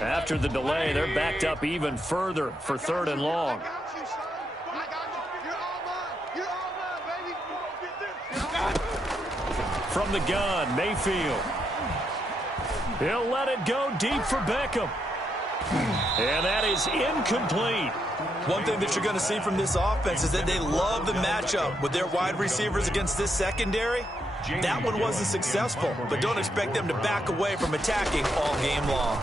After the delay, they're backed up even further for 3rd and long. From the gun, Mayfield. He'll let it go deep for Beckham. And that is incomplete. One thing that you're going to see from this offense is that they love the matchup with their wide receivers against this secondary. That one wasn't successful, but don't expect them to back away from attacking all game long.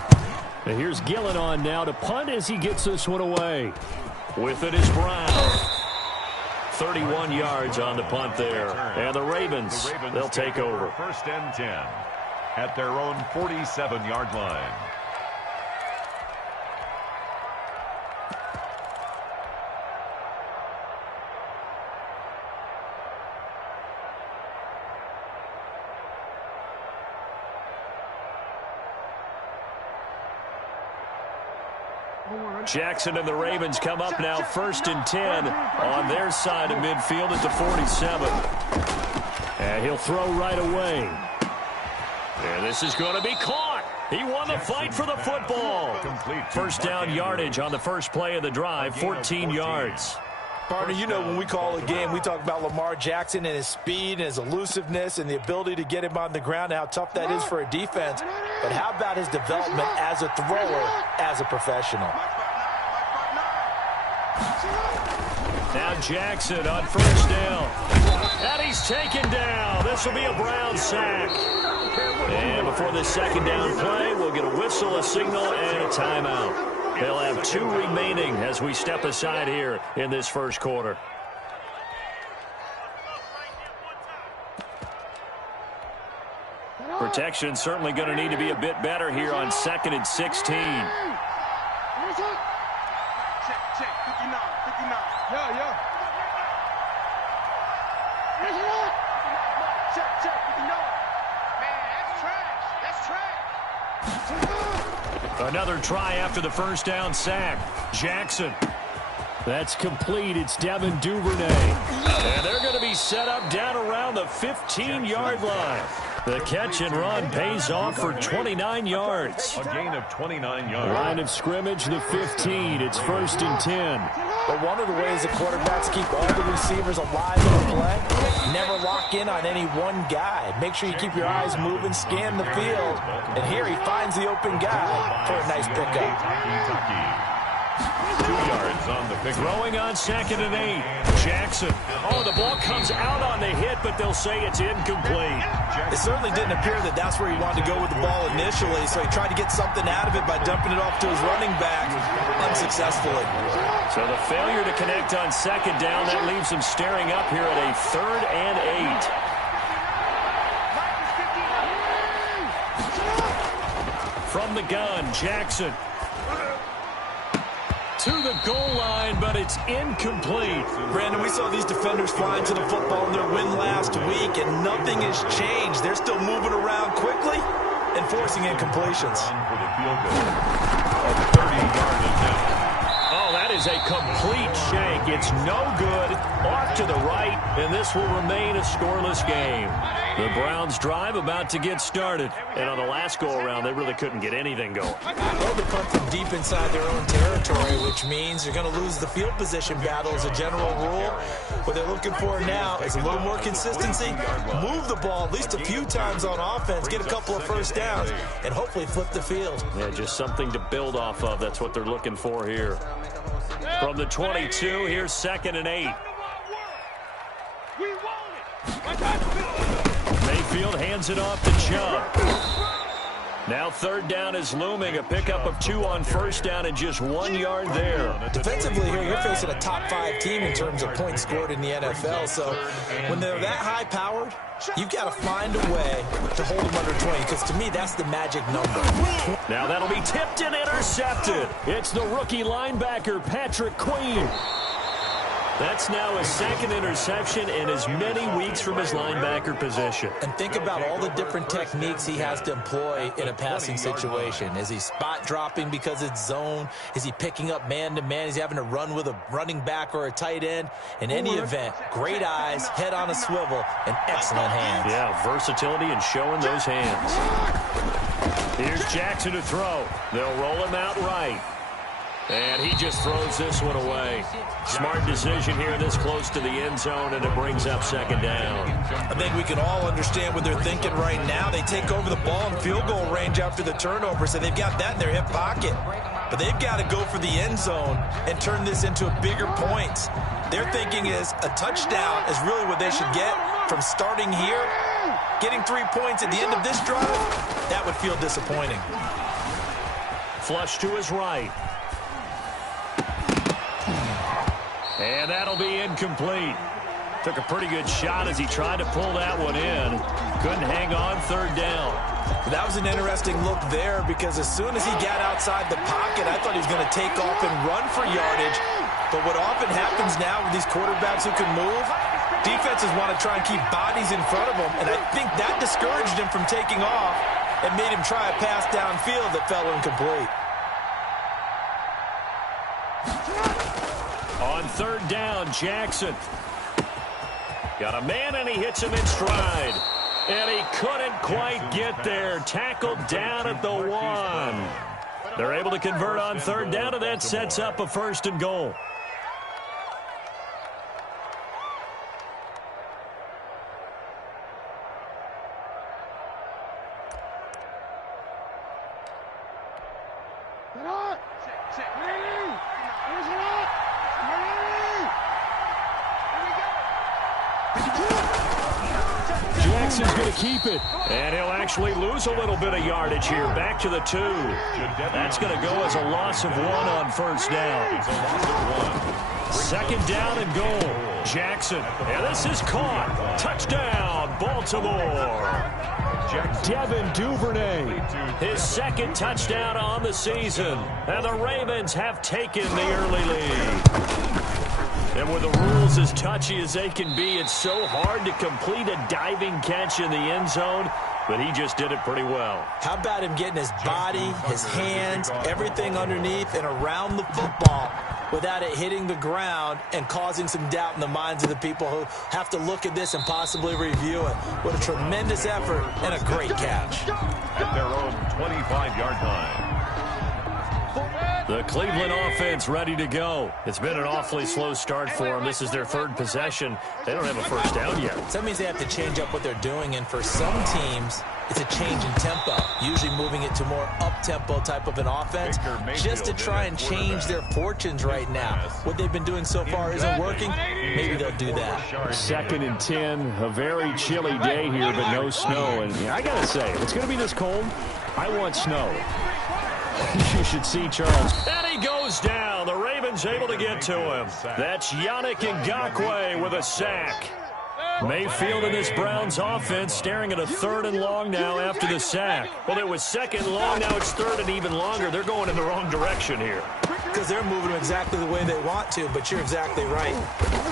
And here's Gillen on now to punt as he gets this one away. With it is Brown. 31 yards on the punt there. And the Ravens, they'll take over. 1st and 10 at their own 47-yard line. Jackson and the Ravens come up now 1st and 10 on their side of midfield at the 47. And he'll throw right away. And this is going to be caught. He won the fight for the football. First down yardage on the first play of the drive, 14 yards. Partner, you know when we call a game, we talk about Lamar Jackson and his speed and his elusiveness and the ability to get him on the ground and how tough that is for a defense. But how about his development as a thrower, as a professional? Now Jackson on 1st down. And he's taken down. This will be a Brown sack. And before this 2nd down play, we'll get a whistle, a signal, and a timeout. They'll have 2 remaining as we step aside here in this 1st quarter. Protection certainly going to need to be a bit better here on 2nd and 16. Another try after the 1st down sack. Jackson. That's complete. It's Devin Duvernay. And they're going to be set up down around the 15-yard line. The catch and run pays off for 29 yards. A gain of 29 yards. Line of scrimmage, the 15. It's 1st and 10. But one of the ways the quarterbacks keep all the receivers alive in the play, never lock in on any one guy. Make sure you keep your eyes moving, scan the field. And here he finds the open guy for a nice pickup. 2 yards on the pick. Throwing on 2nd and 8. Jackson. Oh, the ball comes out on the hit, but they'll say it's incomplete. It certainly didn't appear that that's where he wanted to go with the ball initially, so he tried to get something out of it by dumping it off to his running back unsuccessfully. So the failure to connect on 2nd down, that leaves him staring up here at a 3rd and 8. From the gun, Jackson. To the goal line, but it's incomplete. Brandon, we saw these defenders flying to the football in their win last week, and nothing has changed. They're still moving around quickly and forcing incompletions. For the field goal of 30 yards. Oh, that is a complete shank. It's no good. Off to the right, and this will remain a scoreless game. The Browns drive about to get started. And on the last go-around, they really couldn't get anything going. Well, they punt from deep inside their own territory, which means you're going to lose the field position battle as a general rule. What they're looking for now is a little more consistency, move the ball at least a few times on offense, get a couple of 1st downs, and hopefully flip the field. Yeah, just something to build off of. That's what they're looking for here. From the 22, here's 2nd and 8. Mayfield hands it off to Chubb. Now 3rd down is looming. A pickup of 2 on 1st down and just 1 yard there. Defensively here, you're facing a top 5 team in terms of points scored in the NFL. So when they're that high-powered, you've got to find a way to hold them under 20, because to me, that's the magic number. Now that'll be tipped and intercepted. It's the rookie linebacker, Patrick Queen. That's now his second interception in as many weeks from his linebacker position. And think about all the different techniques he has to employ in a passing situation. Is he spot dropping because it's zone? Is he picking up man-to-man? Is he having to run with a running back or a tight end? In any event, great eyes, head on a swivel, and excellent hands. Yeah, versatility and showing those hands. Here's Jackson to throw. They'll roll him out right. And he just throws this one away. Smart decision here this close to the end zone, and it brings up second down. I think we can all understand what they're thinking right now. They take over the ball in field goal range after the turnover, so they've got that in their hip pocket. But they've got to go for the end zone and turn this into a bigger point. Their thinking is a touchdown is really what they should get from starting here. Getting 3 points at the end of this drive, that would feel disappointing. Flush to his right. And that'll be incomplete. Took a pretty good shot as he tried to pull that one in. Couldn't hang on third down. That was an interesting look there because as soon as he got outside the pocket, I thought he was going to take off and run for yardage. But what often happens now with these quarterbacks who can move, defenses want to try and keep bodies in front of them. And I think that discouraged him from taking off and made him try a pass downfield that fell incomplete. On third down, Jackson. Got a man, and he hits him in stride. And he couldn't quite get there. Tackled down at the 1. They're able to convert on third down, and that sets up a 1st and goal. Jackson's going to keep it. And he'll actually lose a little bit of yardage here. Back to the 2. That's going to go as a loss of 1 on first down. Second down and goal. Jackson. And this is caught. Touchdown, Baltimore. Devin Duvernay, his second touchdown on the season. And the Ravens have taken the early lead. And with the rules as touchy as they can be, it's so hard to complete a diving catch in the end zone, but he just did it pretty well. How about him getting his body, his hands, everything underneath and around the football without it hitting the ground and causing some doubt in the minds of the people who have to look at this and possibly review it. What a tremendous effort and a great catch. At their own 25-yard line. The Cleveland offense ready to go. It's been an awfully slow start for them. This is their third possession. They don't have a first down yet. So that means they have to change up what they're doing, and for some teams, it's a change in tempo, usually moving it to more up-tempo type of an offense, just to try and change their fortunes right now. What they've been doing so far isn't working. Maybe they'll do that. 2nd and 10, a very chilly day here, but no snow. And I got to say, if it's going to be this cold, I want snow. You should see Charles. And he goes down. The Ravens able to get to him. That's Yannick Ngakoue with a sack. Mayfield in this Browns offense staring at a 3rd and long now after the sack. Well, it was 2nd and long. Now it's 3rd and even longer. They're going in the wrong direction here. Because they're moving them exactly the way they want to, but you're exactly right.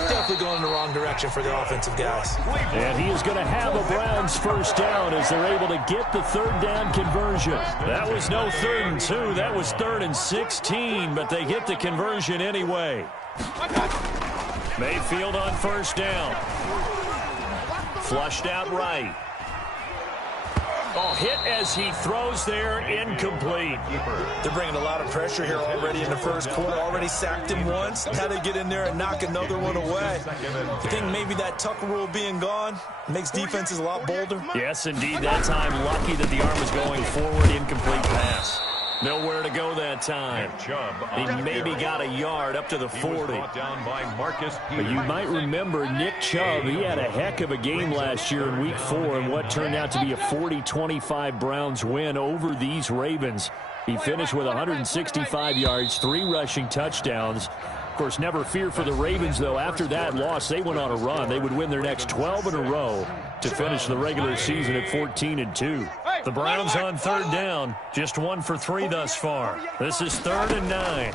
Definitely going in the wrong direction for the offensive guys. And he is going to have a Browns first down as they're able to get the 3rd down conversion. That was no 3rd and 2. That was 3rd and 16, but they get the conversion anyway. Mayfield on first down. Flushed out right. Oh, hit as he throws there, incomplete. They're bringing a lot of pressure here already in the first quarter. Already sacked him once. Now they get in there and knock another one away. I think maybe that Tucker rule being gone makes defenses a lot bolder. Yes, indeed. That time, lucky that the arm was going forward, incomplete pass. Nowhere to go that time. He maybe got a yard up to the 40. But you might remember Nick Chubb, he had a heck of a game last year in Week 4 in what turned out to be a 40-25 Browns win over these Ravens. He finished with 165 yards, 3 rushing touchdowns. Of course, never fear for the Ravens, though. After that loss, they went on a run. They would win their next 12 in a row to finish the regular season at 14-2. The Browns on third down, just 1 for 3 thus far. This is 3rd and 9.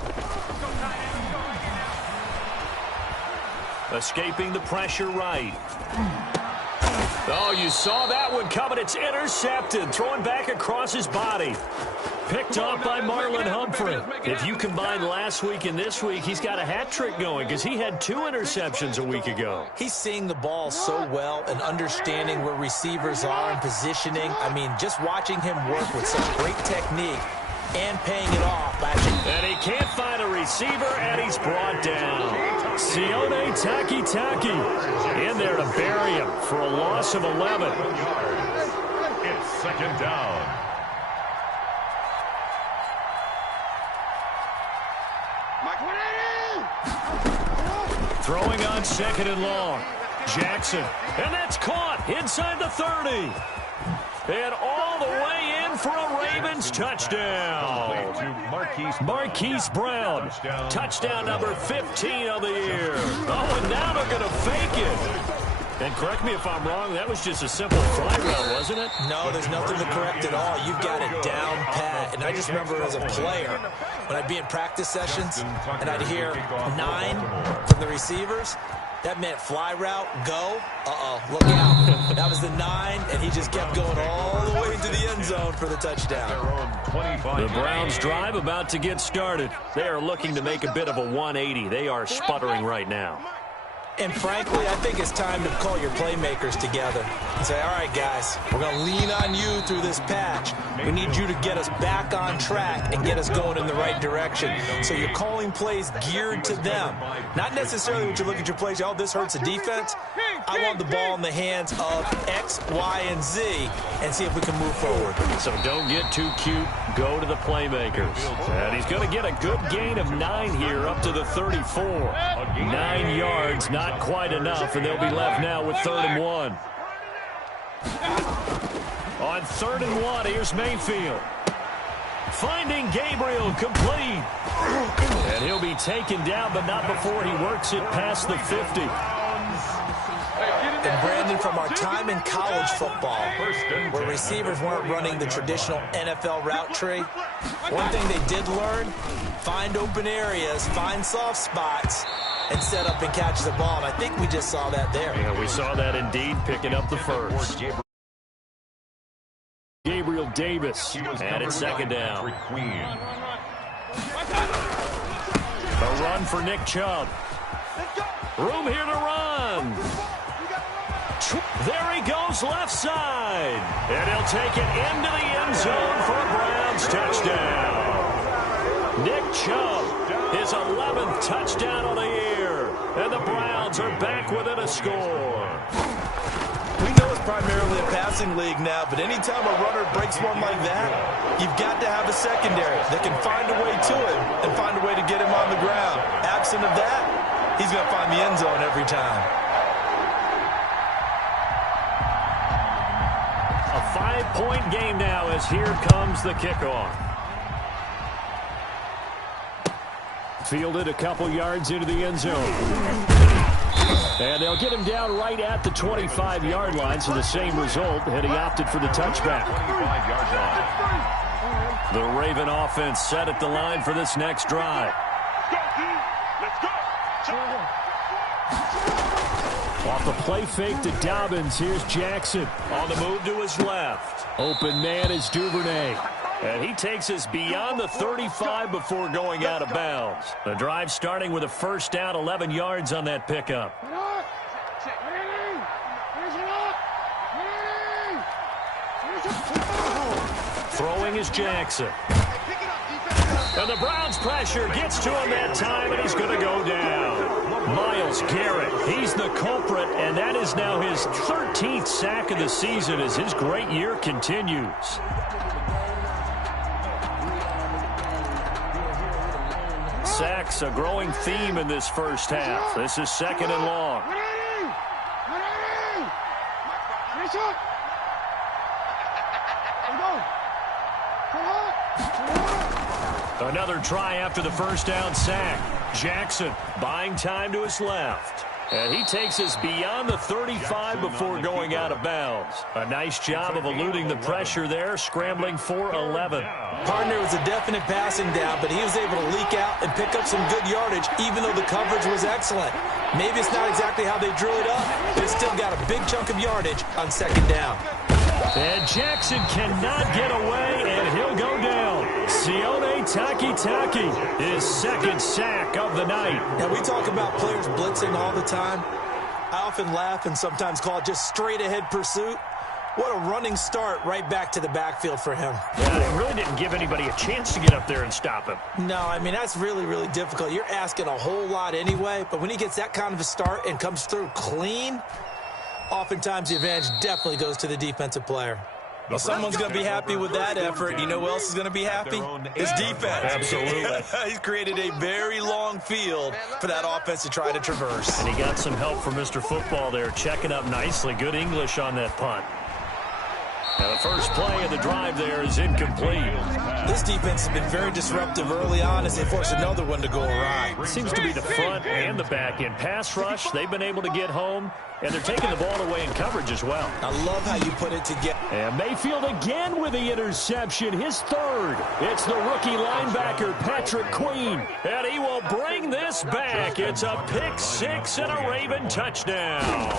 Escaping the pressure right. Oh, you saw that one coming. It's intercepted. Throwing back across his body. Picked off by Marlon Humphrey. If you combine last week and this week, he's got a hat trick going because he had 2 interceptions a week ago. He's seeing the ball so well and understanding where receivers are and positioning. I mean, just watching him work with such great technique and paying it off. And he can't find a receiver, and he's brought down. Sione Takitaki in there to bury him for a loss of 11. It's second down. Throwing on second and long. Jackson. And that's caught inside the 30. And all the way in for a Ravens touchdown. Marquise Brown. Touchdown number 15 of the year. Oh, and now they're going to fake it. And correct me if I'm wrong, that was just a simple fly route, wasn't it? No, there's nothing to correct at all. You've got it down pat. And I just remember as a player, when I'd be in practice sessions and I'd hear 9 from the receivers, that meant fly route, go, look out. That was the 9, and he just kept going all the way into the end zone for the touchdown. The Browns drive about to get started. They are looking to make a bit of a 180. They are sputtering right now. And frankly, I think it's time to call your playmakers together and say, all right, guys, we're going to lean on you through this patch. We need you to get us back on track and get us going in the right direction. So you're calling plays geared to them. Not necessarily when you look at your plays, oh, this hurts the defense. I want the ball in the hands of X, Y, and Z and see if we can move forward. So don't get too cute. Go to the playmakers. And he's going to get a good gain of 9 here up to the 34. 9 yards, not quite enough, and they'll be left now with 3rd and 1. On 3rd and 1, here's Mayfield. Finding Gabriel complete. And he'll be taken down, but not before he works it past the 50. And Brandon, from our time in college football, where receivers weren't running the traditional NFL route tree, one thing they did learn, find open areas, find soft spots, and set up and catch the ball. And I think we just saw that there. Yeah, we saw that indeed, picking up the first. Gabriel Davis, and it's 2nd down. A run for Nick Chubb. Room here to run. There he goes, left side. And he'll take it into the end zone for a Browns touchdown. Nick Chubb, his 11th touchdown of the year. And the Browns are back within a score. We know it's primarily a passing league now, but anytime a runner breaks one like that, you've got to have a secondary that can find a way to him and find a way to get him on the ground. Absent of that, he's going to find the end zone every time. A 5-point game now as here comes the kickoff. Fielded a couple yards into the end zone. And they'll get him down right at the 25-yard line, so the same result, and he opted for the touchback. The Raven offense set at the line for this next drive. Off the play fake to Dobbins, here's Jackson. On the move to his left. Open man is Duvernay. And he takes us beyond the 35 before going out of bounds. The drive starting with a first down, 11 yards on that pickup. Throwing is Jackson. And the Browns pressure gets to him that time, and he's going to go down. Myles Garrett, he's the culprit, and that is now his 13th sack of the season as his great year continues. Sacks, a growing theme in this first half. This is 2nd and long. Another try after the first down sack. Jackson buying time to his left. And he takes us beyond the 35 before going out of bounds. A nice job of eluding the pressure there, scrambling for 11. Partner was a definite passing down, but he was able to leak out and pick up some good yardage, even though the coverage was excellent. Maybe it's not exactly how they drew it up, but it's still got a big chunk of yardage on second down. And Jackson cannot get away, and he'll go down. Sione Takitaki, his second sack of the night. Now, we talk about players blitzing all the time. I often laugh and sometimes call it just straight-ahead pursuit. What a running start right back to the backfield for him. Yeah, they really didn't give anybody a chance to get up there and stop him. No, I mean, that's really, really difficult. You're asking a whole lot anyway, but when he gets that kind of a start and comes through clean, oftentimes the advantage definitely goes to the defensive player. Well, someone's going to be happy with that effort. You know who else is going to be happy? His defense. Absolutely. He's created a very long field for that offense to try to traverse. And he got some help from Mr. Football there, checking up nicely. Good English on that punt. Now the first play of the drive there is incomplete. This defense has been very disruptive early on as they force another one to go awry. It seems to be the front and the back end. Pass rush, they've been able to get home, and they're taking the ball away in coverage as well. I love how you put it together. And Mayfield again with the interception, his third. It's the rookie linebacker, Patrick Queen, and he will bring this back. It's a pick six and a Raven touchdown.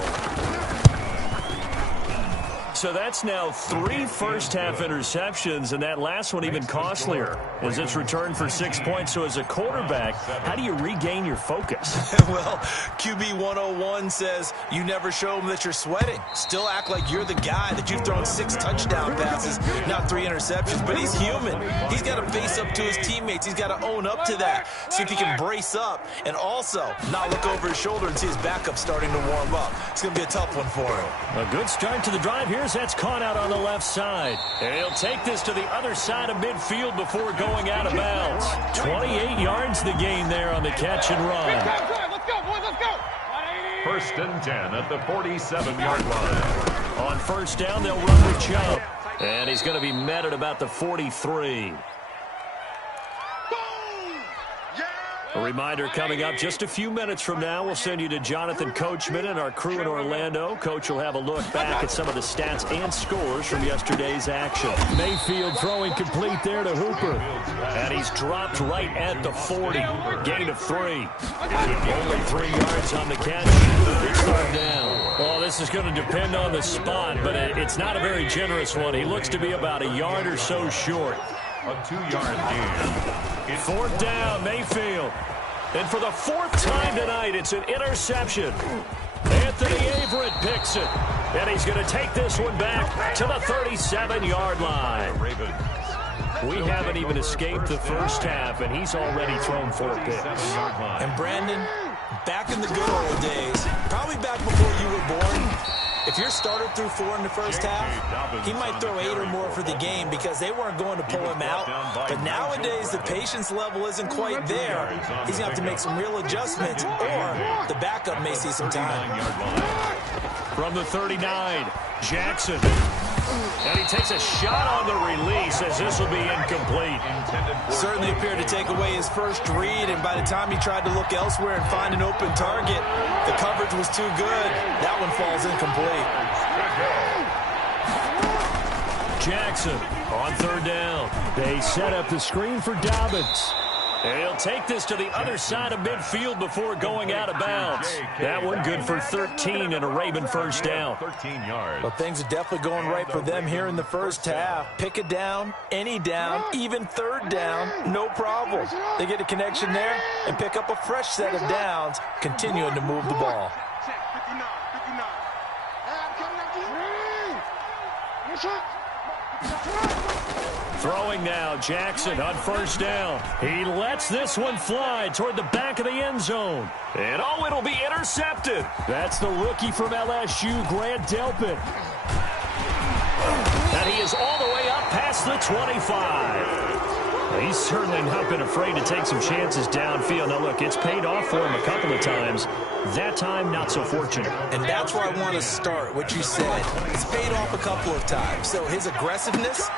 So that's now 3 first-half interceptions, and that last one even costlier as it's returned for 6 points. So as a quarterback, how do you regain your focus? Well, QB 101 says you never show them that you're sweating. Still act like you're the guy, that you've thrown 6 touchdown passes, not 3 interceptions. But he's human. He's got to face up to his teammates. He's got to own up to that. See if he can brace up and also not look over his shoulder and see his backup starting to warm up. It's going to be a tough one for him. A good start to the drive here. That's caught out on the left side. And he'll take this to the other side of midfield before going out of bounds. 28 yards the gain there on the catch and run. Let's go, boys, let's go. First and 10 at the 47-yard line. On first down, they'll run the jump. And he's going to be met at about the 43. A reminder coming up just a few minutes from now. We'll send you to Jonathan Coachman and our crew in Orlando. Coach will have a look back at some of the stats and scores from yesterday's action. Mayfield throwing complete there to Hooper. And he's dropped right at the 40. Gain of 3. Only 3 yards on the catch. It's third down. Well, this is going to depend on the spot, but it's not a very generous one. He looks to be about a yard or so short. A 2-yard gain. Fourth down, Mayfield. And for the 4th time tonight, it's an interception. Anthony Averett picks it. And he's going to take this one back to the 37-yard line. We haven't even escaped the first half, and he's already thrown 4 picks. And Brandon, back in the good old days, probably back before you were born, if your starter threw 4 in the first half, he might throw 8 or more for the game because they weren't going to pull him out. But nowadays, the patience level isn't quite there. He's going to have to make some real adjustments, or the backup may see some time. From the 39, Jackson. And he takes a shot on the release as this will be incomplete. Certainly appeared to take away his first read, and by the time he tried to look elsewhere and find an open target, the coverage was too good. That one falls incomplete. Jackson on third down. They set up the screen for Dobbins. And he'll take this to the other side of midfield before going out of bounds. That one good for 13 and a Raven first down. 13 yards. Well, things are definitely going right for them here in the first half. Pick a down, any down, even third down, no problem. They get a connection there and pick up a fresh set of downs, continuing to move the ball. Throwing now, Jackson on first down. He lets this one fly toward the back of the end zone. And it'll be intercepted. That's the rookie from LSU, Grant Delpit. And he is all the way up past the 25. He's certainly not been afraid to take some chances downfield. Now, look, it's paid off for him a couple of times. That time, not so fortunate. And that's where I want to start, what you said. It's paid off a couple of times. So his aggressiveness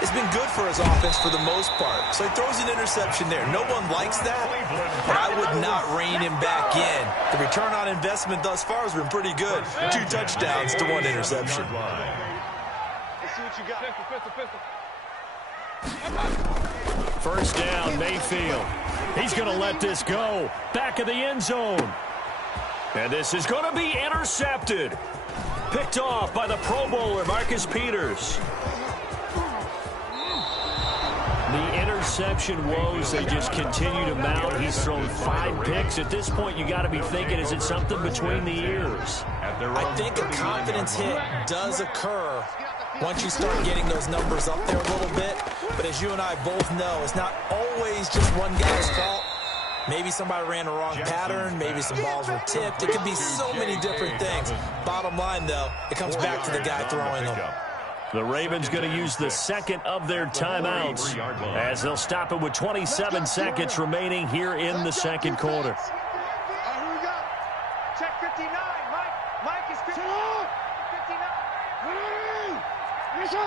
It's been good for his offense for the most part. So he throws an interception there. No one likes that, but I would not rein him back in. The return on investment thus far has been pretty good. 2 touchdowns to 1 interception. Let's see what you got. Pistol. First down, Mayfield. He's going to let this go. Back of the end zone. And this is going to be intercepted. Picked off by the Pro Bowler, Marcus Peters. The interception woes, they just continue to mount. He's thrown 5 picks. At this point, you got to be thinking, is it something between the ears? I think a confidence hit does occur once you start getting those numbers up there a little bit. But as you and I both know, it's not always just one guy's fault. Maybe somebody ran a wrong pattern. Maybe some balls were tipped. It could be so many different things. Bottom line, though, it comes back to the guy throwing them. The Ravens going to use the second of their timeouts as they'll stop it with 27 seconds remaining here in the second quarter. Who we got? Check 59. Mike is 59. 59.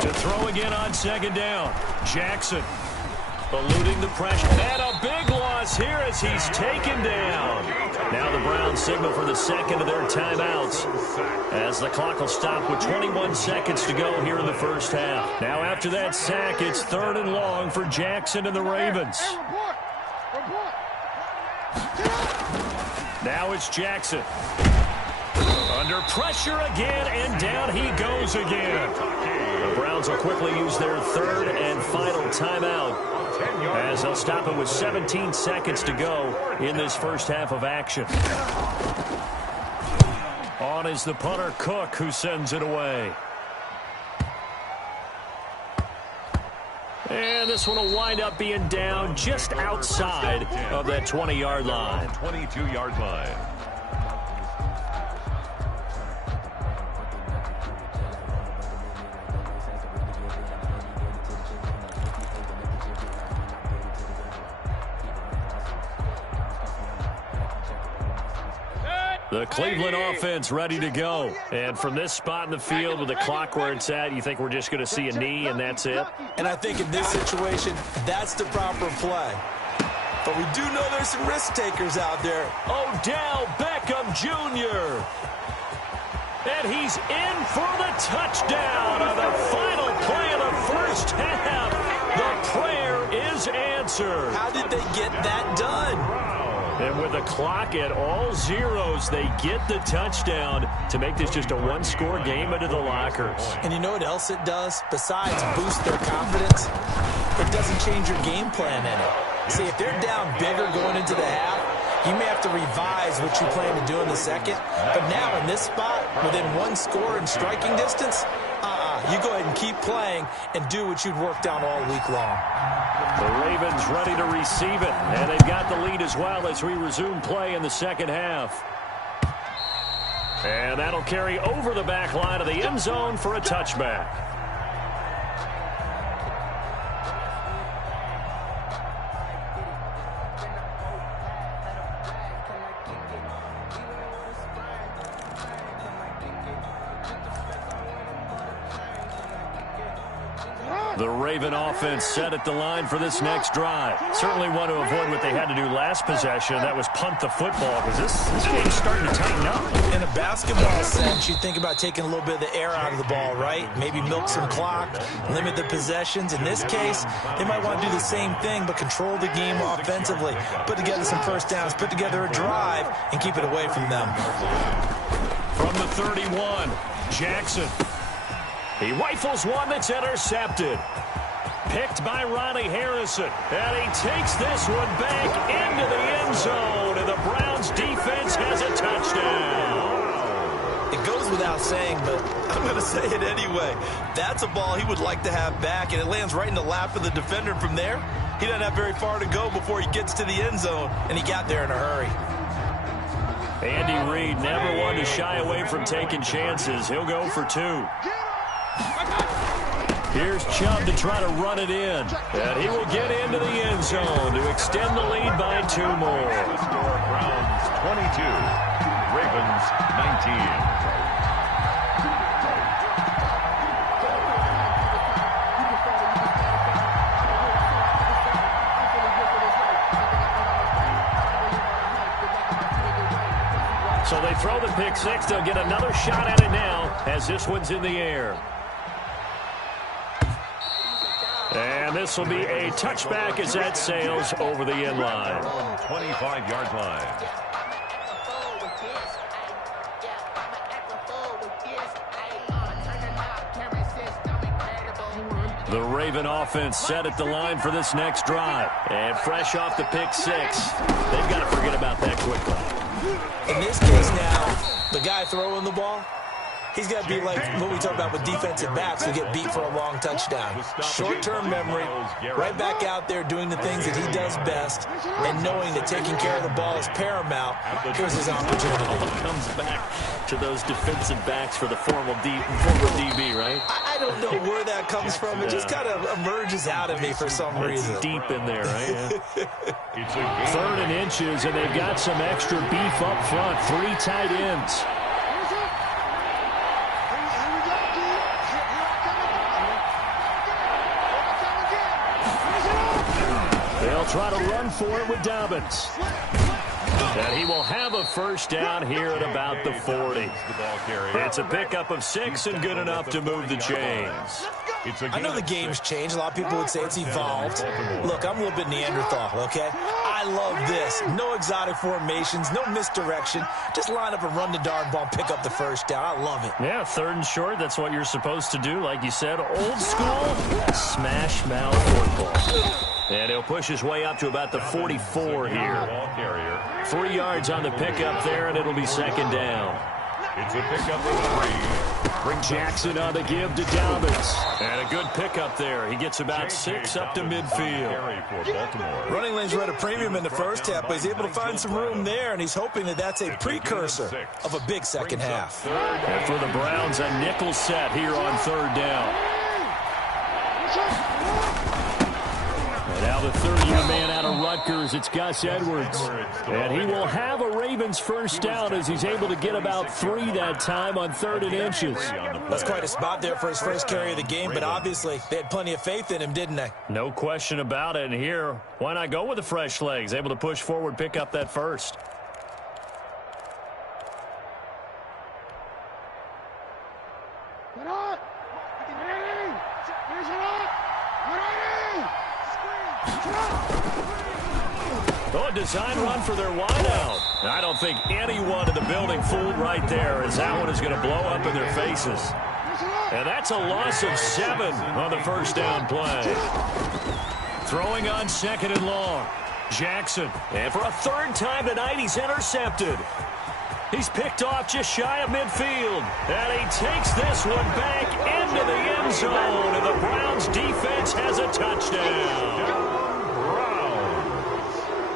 To throw again on second down. Jackson eluding the pressure. And a big loss here as he's taken down. Now the Browns signal for the second of their timeouts as the clock will stop with 21 seconds to go here in the first half. Now after that sack, it's 3rd and long for Jackson and the Ravens. Now it's Jackson. Under pressure again, and down he goes again. The Browns will quickly use their 3rd and final timeout as they'll stop it with 17 seconds to go in this first half of action. On is the punter, Cook, who sends it away. And this one will wind up being down just outside of that 20-yard line. 22-yard line. The Cleveland offense ready to go. And from this spot in the field with the clock where it's at, you think we're just going to see a knee and that's it? And I think in this situation, that's the proper play. But we do know there's some risk takers out there. Odell Beckham Jr. And he's in for the touchdown on the final play of the first half. The prayer is answered. How did they get that done? And with the clock at all zeros, they get the touchdown to make this just a one-score game into the lockers. And you know what else it does? Besides boost their confidence, it doesn't change your game plan any. See, if they're down bigger going into the half, you may have to revise what you plan to do in the second. But now in this spot, within 1 score and striking distance, you go ahead and keep playing and do what you'd worked on all week long. The Ravens ready to receive it, and they've got the lead as well as we resume play in the second half. And that'll carry over the back line of the end zone for a touchback. The Raven offense set at the line for this next drive. Certainly want to avoid what they had to do last possession. That was punt the football because this game's starting to tighten up. In a basketball sense, you think about taking a little bit of the air out of the ball, right? Maybe milk some clock, limit the possessions. In this case, they might want to do the same thing but control the game offensively. Put together some first downs, put together a drive, and keep it away from them. From the 31, Jackson. He rifles one that's intercepted. Picked by Ronnie Harrison. And he takes this one back into the end zone. And the Browns defense has a touchdown. It goes without saying, but I'm going to say it anyway. That's a ball he would like to have back, and it lands right in the lap of the defender. From there, he doesn't have very far to go before he gets to the end zone, and he got there in a hurry. Andy Reid never one to shy away from taking chances. He'll go for 2. Here's Chubb to try to run it in. And he will get into the end zone to extend the lead by 2 more. Score Browns 22, Ravens 19. they throw the pick six. They'll get another shot at it now as this one's in the air. And this will be a touchback as that sails over the end line. 25-yard line. The Raven offense set at the line for this next drive. And fresh off the pick six, they've got to forget about that quickly. In this case now, the guy throwing the ball, he's got to be like what we talk about with defensive backs who get beat for a long touchdown. Short-term memory, right back out there doing the things that he does best, and knowing that taking care of the ball is paramount. Here's his opportunity. Comes back to those defensive backs for the former DB, right? I don't know where that comes from. It just kind of emerges out of me for some reason. It's deep in there, right? Yeah. 3rd and inches, and they've got some extra beef up front. 3 tight ends. They'll try to run for it with Dobbins. And he will have a first down here at about the 40. It's a pickup of 6 and good enough to move the chains. I know the game's changed. A lot of people would say it's evolved. Look, I'm a little bit Neanderthal, okay? I love this. No exotic formations, no misdirection. Just line up and run the darn ball and pick up the first down. I love it. Yeah, 3rd and short, that's what you're supposed to do. Like you said, old school, smash mouth football. And he'll push his way up to about the 44 here. 3 yards on the pickup there, and it'll be 2nd down. It's a pickup of 3. Bring Jackson on the give to Dobbins. And a good pickup there. He gets about 6 up to midfield. Running lanes were at a premium in the first half, but he's able to find some room there, and he's hoping that that's a precursor of a big second half. And for the Browns, a nickel set here on 3rd down. And now the 30-year man out of Rutgers, it's Gus Edwards. And he will have a Ravens first down as he's able to get about 3 that time on 3rd and inches. That's quite a spot there for his first carry of the game, but obviously they had plenty of faith in him, didn't they? No question about it. And here, why not go with the fresh legs? Able to push forward, pick up that first. Oh, a design run for their wideout. I don't think anyone in the building fooled right there, as that one is going to blow up in their faces. And that's a loss of 7 on the first down play. Throwing on 2nd and long. Jackson. And for a 3rd time tonight, he's intercepted. He's picked off just shy of midfield. And he takes this one back into the end zone. And the Browns defense has a touchdown.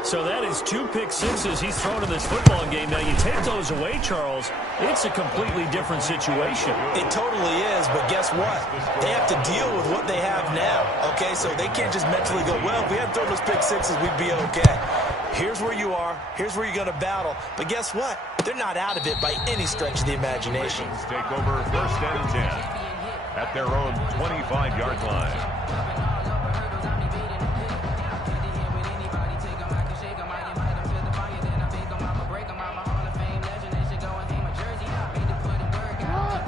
So that is 2 pick sixes he's thrown in this football game. Now, you take those away, Charles, it's a completely different situation. It totally is, but guess what? They have to deal with what they have now, okay? So they can't just mentally go, well, if we hadn't thrown those pick sixes, we'd be okay. Here's where you are. Here's where you're going to battle. But guess what? They're not out of it by any stretch of the imagination. Take over 1st and 10 at their own 25-yard line.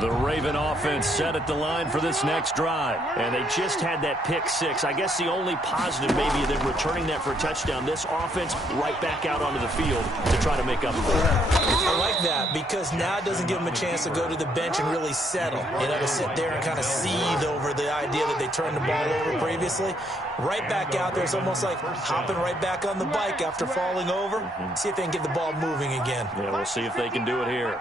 The Raven offense set at the line for this next drive. And they just had that pick 6. I guess the only positive maybe than returning that for a touchdown. This offense right back out onto the field to try to make up for it. I like that because now it doesn't give them a chance to go to the bench and really settle. You know, to sit there and kind of seethe over the idea that they turned the ball over previously. Right back out there. It's almost like hopping right back on the bike after falling over. See if they can get the ball moving again. Yeah, we'll see if they can do it here.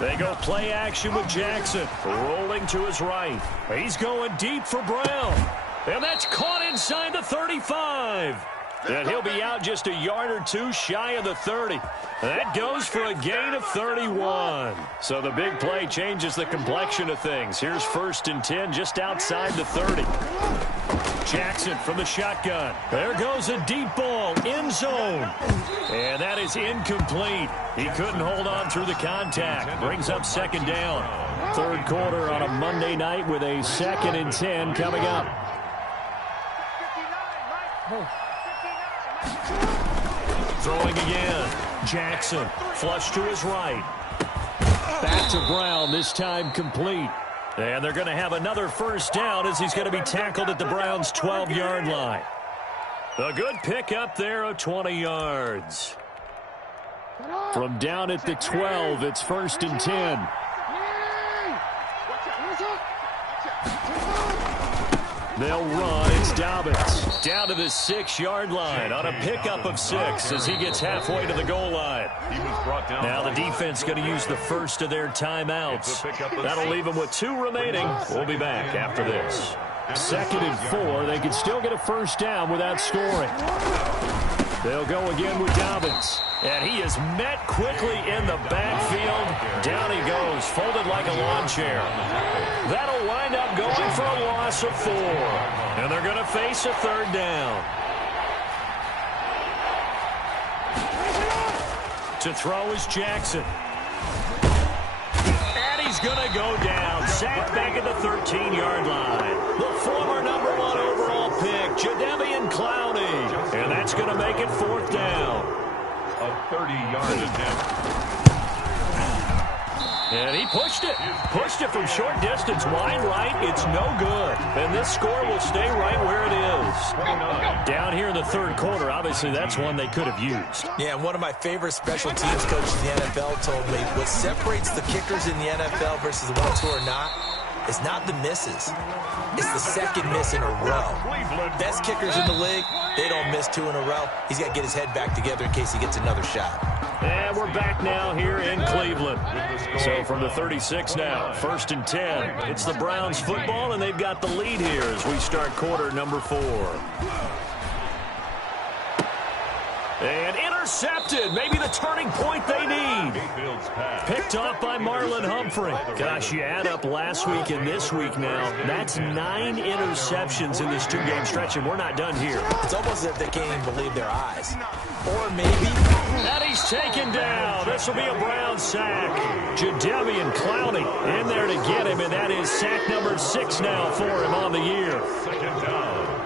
They go play action with Jackson. Rolling to his right. He's going deep for Brown. And that's caught inside the 35. And he'll be out just a yard or 2 shy of the 30. That goes for a gain of 31. So the big play changes the complexion of things. Here's 1st and 10 just outside the 30. Jackson from the shotgun. There goes a deep ball, end zone. And that is incomplete. He couldn't hold on through the contact. Brings up 2nd down. 3rd quarter on a Monday night with a 2nd and 10 coming up. Throwing again. Jackson, flush to his right. Back to Brown, this time complete. And they're going to have another first down as he's going to be tackled at the Browns' 12-yard line. A good pickup there of 20 yards. From down at the 12, it's 1st and 10. They'll run. It's Dobbins down to the 6-yard line on a pickup of 6 as he gets halfway to the goal line. Now the defense going to use the first of their timeouts. That'll leave them with 2 remaining. We'll be back after this. 2nd and 4. They can still get a first down without scoring. They'll go again with Dobbins. And he is met quickly in the backfield. Down he goes, folded like a lawn chair. That'll wind up going for a loss of 4. And they're going to face a 3rd down. To throw is Jackson. And he's going to go down. Sacked back at the 13-yard line. The former number 1 overall pick, Jadeveon Clowney. And that's going to make it 4th down. A 30-yard attempt. And he pushed it. Pushed it from short distance. Wide right. It's no good. And this score will stay right where it is. 29. Down here in the 3rd quarter, obviously that's one they could have used. Yeah, one of my favorite special teams coaches in the NFL told me what separates the kickers in the NFL versus the ones who are not is not the misses. It's the 2nd miss in a row. Best kickers in the league, they don't miss 2 in a row. He's got to get his head back together in case he gets another shot. And we're back now here in Cleveland. So from the 36 now, 1st and 10. It's the Browns football, and they've got the lead here as we start quarter number 4. And intercepted. Maybe the turning point they need. Picked off by Marlon Humphrey. Gosh, you add up last week and this week now. That's 9 interceptions in this 2-game stretch, and we're not done here. It's almost as if they can't even believe their eyes. Or maybe. And he's taken down. This will be a Brown sack. Jadeveon Clowney in there to get him, and that is sack number 6 now for him on the year. 2nd down.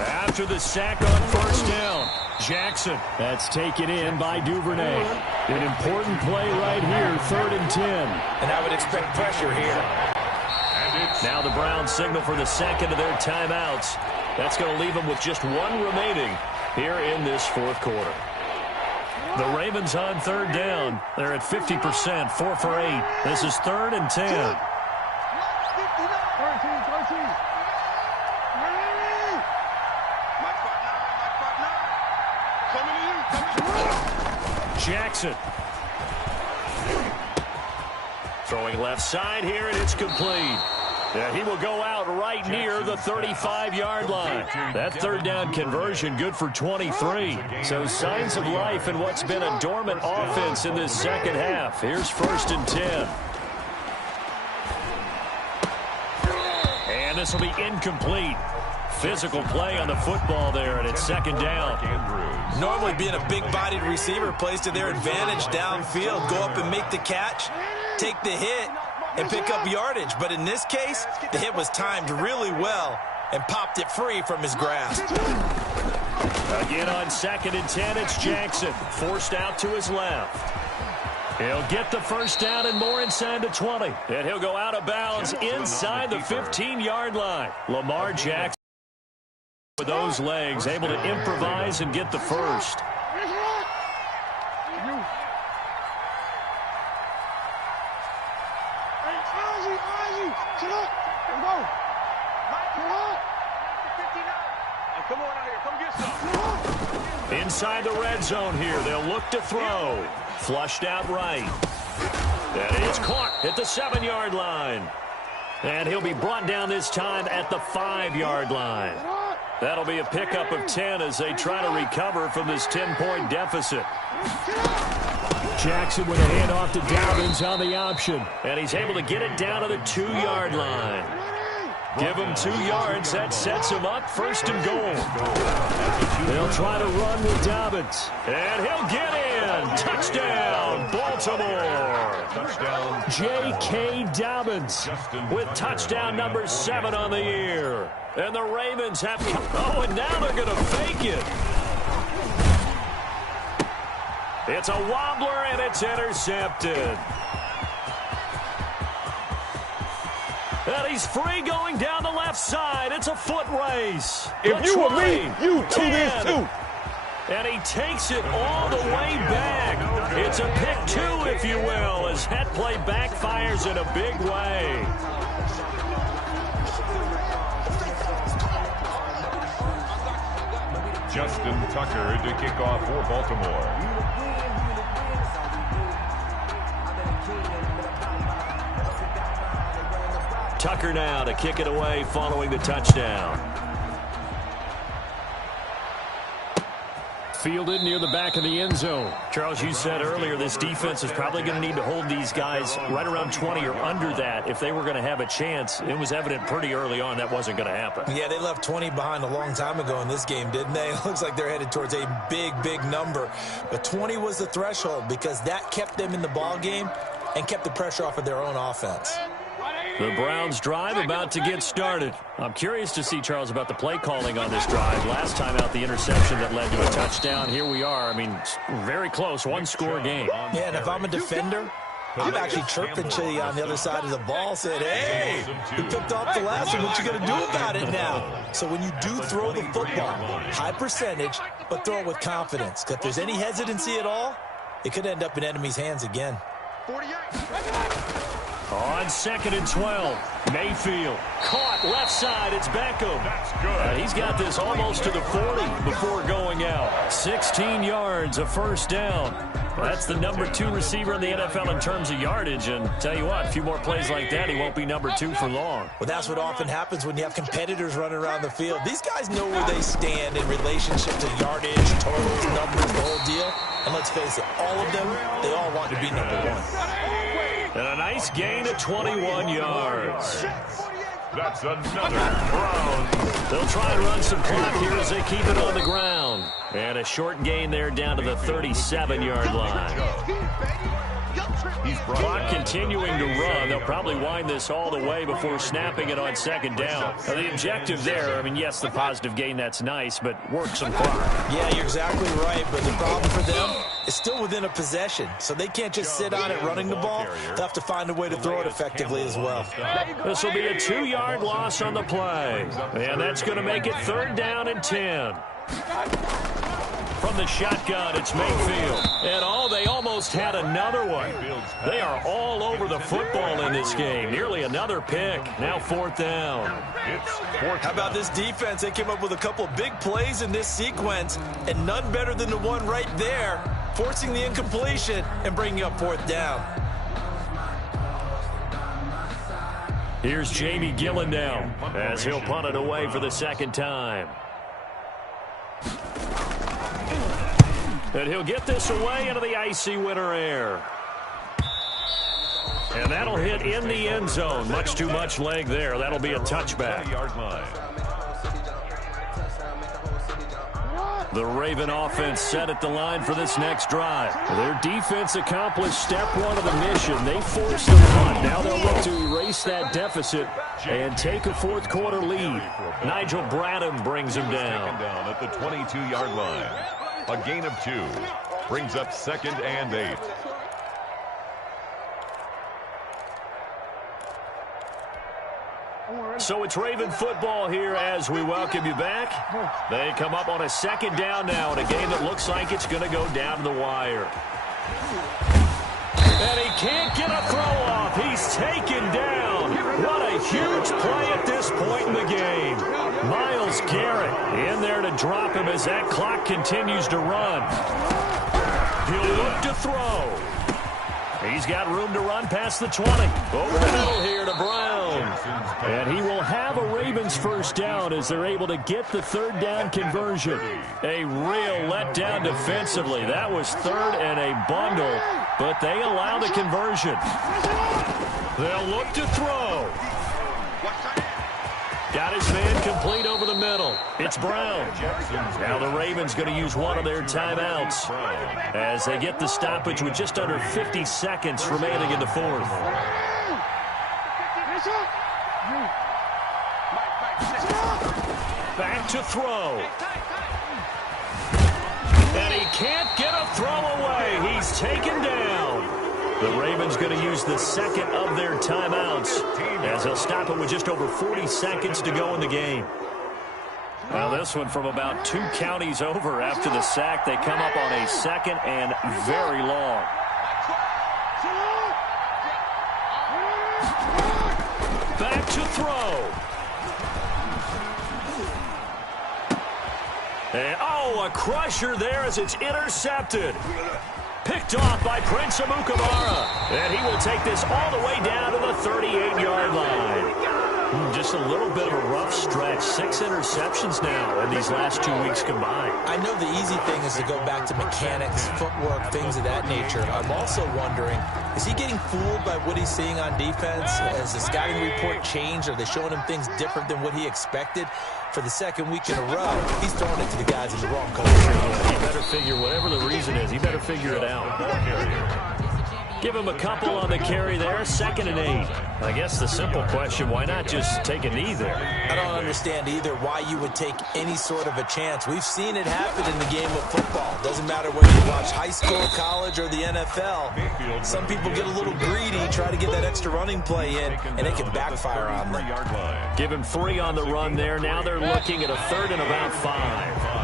After the sack on 1st down, Jackson. That's taken in by Duvernay. An important play right here, 3rd and 10. And I would expect pressure here. Now the Browns signal for the 2nd of their timeouts. That's going to leave them with just 1 remaining here in this 4th quarter. The Ravens on 3rd down. They're at 50%, 4 for 8. This is 3rd and 10. Jackson. Throwing left side here, and it's complete. And he will go out right near the 35-yard line. That 3rd down conversion good for 23. So signs of life in what's been a dormant offense in this 2nd half. Here's 1st and 10. And this will be incomplete. Physical play on the football there, and it's 2nd down. Normally being a big-bodied receiver plays to their advantage downfield. Go up and make the catch, take the hit, and pick up yardage. But in this case, the hit was timed really well and popped it free from his grasp. Again on 2nd and 10, it's Jackson. Forced out to his left. He'll get the first down and more inside the 20. And he'll go out of bounds inside the 15-yard line. Lamar Jackson with those legs, able to improvise and get the first. Inside the red zone here, they'll look to throw. Flushed out right. And it's caught at the 7-yard line. And he'll be brought down this time at the 5-yard line. That'll be a pickup of 10 as they try to recover from this 10-point deficit. Jackson with a handoff to Dobbins on the option. And he's able to get it down to the 2-yard line. Give him 2 yards. That sets him up 1st and goal. They'll try to run with Dobbins. And he'll get in. Touchdown, Baltimore. Touchdown. J.K. Dobbins with touchdown number 7 on the year. And the Ravens have... Oh, and now they're going to fake it. It's a wobbler, and it's intercepted. And he's free going down the left side. It's a foot race. If you were me, you do this too. And he takes it all the way back. It's a pick two, if you will, as that play backfires in a big way. Justin Tucker to kick off for Baltimore. Tucker now to kick it away following the touchdown. Fielded near the back of the end zone. Charles, you said earlier this defense is probably going to need to hold these guys right around 20 or under that if they were going to have a chance. It was evident pretty early on that wasn't going to happen. Yeah, they left 20 behind a long time ago in this game, didn't they? It looks like they're headed towards a big number. But 20 was the threshold because that kept them in the ball game and kept the pressure off of their own offense. The Browns drive about to get started. I'm curious to see, Charles, about the play calling on this drive. Last time out, the interception that led to a touchdown. Here we are. I mean, very close, one-score game. Yeah, and if I'm a defender, I'm actually chirping to you on the other side of the ball, saying, hey, you picked off the last one. What you going to do about it now? So when you do throw the football, high percentage, but throw it with confidence. If there's any hesitancy at all, it could end up in enemy's hands again. 48. On 2nd and 12, Mayfield caught left side. It's Beckham. That's good. He's got this almost to the 40 before going out. 16 yards, a first down. That's the number 2 receiver in the NFL in terms of yardage. And tell you what, a few more plays like that, he won't be number 2 for long. Well, that's what often happens when you have competitors running around the field. These guys know where they stand in relationship to yardage, totals, numbers, the whole deal. And let's face it, all of them, they all want to be number 1. And a nice gain of 21 yards. That's another Browns. They'll try and run some clock here as they keep it on the ground. And a short gain there down to the 37-yard line. Clock continuing to run. They'll probably wind this all the way before snapping it on 2nd down. Now, the objective there, I mean, yes, the positive gain, that's nice, but work some clock. Yeah, you're exactly right, but the problem for them is still within a possession, so they can't just sit on it running the ball. They'll have to find a way to throw it effectively as well. This will be a 2-yard loss on the play, and that's going to make it 3rd down and 10. From the shotgun, it's Mayfield. And they almost had another one. They are all over the football in this game. Nearly another pick. Now 4th down. How about this defense? They came up with a couple of big plays in this sequence, and none better than the one right there, forcing the incompletion and bringing up 4th down. Here's Jamie Gillen now as he'll punt it away for the 2nd time. And he'll get this away into the icy winter air. And that'll hit in the end zone. Much too much leg there. That'll be a touchback. The Raven offense set at the line for this next drive. Their defense accomplished step 1 of the mission. They forced the punt. Now they'll look to erase that deficit and take a 4th quarter lead. Nigel Bradham brings him down. Down at the 22-yard line. A gain of 2 brings up 2nd and 8. So it's Raven football here as we welcome you back. They come up on a 2nd down now in a game that looks like it's going to go down to the wire. And he can't get a throw off. He's taken down. What a huge play at this point in the game. Myles Garrett in there to drop him as that clock continues to run. He'll look to throw. He's got room to run past the 20. Over the middle here to Brown. And he will have a Ravens 1st down as they're able to get the 3rd down conversion. A real letdown defensively. That was 3rd and a bundle, but they allow the conversion. They'll look to throw. Got his man complete over the middle. It's Brown. Now the Ravens going to use one of their timeouts as they get the stoppage with just under 50 seconds remaining in the 4th. Back to throw. And he can't get a throw away. He's taken down. The Ravens going to use the second of their timeouts as they'll stop it with just over 40 seconds to go in the game. Well, this one from about 2 counties over after the sack. They come up on a second and very long. Back to throw. And, a crusher there as it's intercepted. Picked off by Prince Amukamara. And he will take this all the way down to the 38-yard line. Just a little bit of a rough stretch. 6 interceptions now in these last 2 weeks combined. I know the easy thing is to go back to mechanics, footwork, things of that nature. I'm also wondering, is he getting fooled by what he's seeing on defense? Has the scouting report changed? Are they showing him things different than what he expected? For the second week in a row, he's throwing it to the guys in the wrong color. He better figure, whatever the reason is, he better figure it out. Give him a couple on the carry there, 2nd and 8. I guess the simple question, why not just take a knee there? I don't understand either why you would take any sort of a chance. We've seen it happen in the game of football. Doesn't matter whether you watch high school, college, or the NFL. Some people get a little greedy, try to get that extra running play in, and it can backfire on them. Give him 3 on the run there. Now they're looking at a 3rd and about 5.